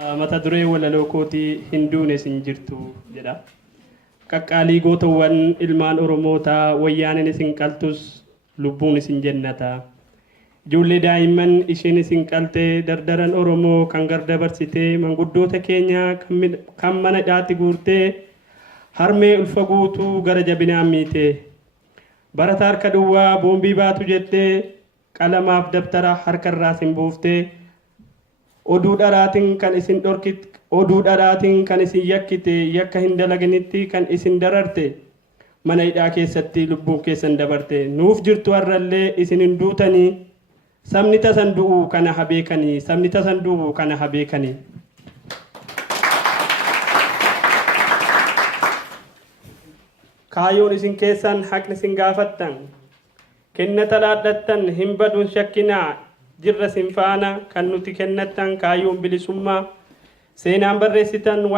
mata duree walaloo kootii hinduun isin jirtu jedha. Qaqqaalii gootawwan ilmaan Oromootaa wayyaaniin isin qaltus lubbuun isin jennata. Ijoollee daa'imman isheen isin qaltee dardaran Oromoo kan garda barsitee manguddoota keenya kan mana dhaati guurtee harmee ulfa guutuu gara jabinaan miite. Barataa harka duwwaa boombii baatu jettee qalamaaf dabtara harkarraa isin buuftee oduu dharaatiin kan isin dhorkite oduu dharaatiin kan isin yakkite yakka hin dalaganitti kan isin dararte mana hidhaa keessatti lubbuun keessan dabarte nuuf jirtu har'allee isin hin duutanii sabni tasan du'u kana habeekanii sabni tasan du'u kana habeekanii. Kaayoon isin keessan haqni isin gaafattan kennata laadhattan hin baduun shakkinaa jirra sin faana kan nuti kennattan kaayoon bilisummaa seenaan barreessitan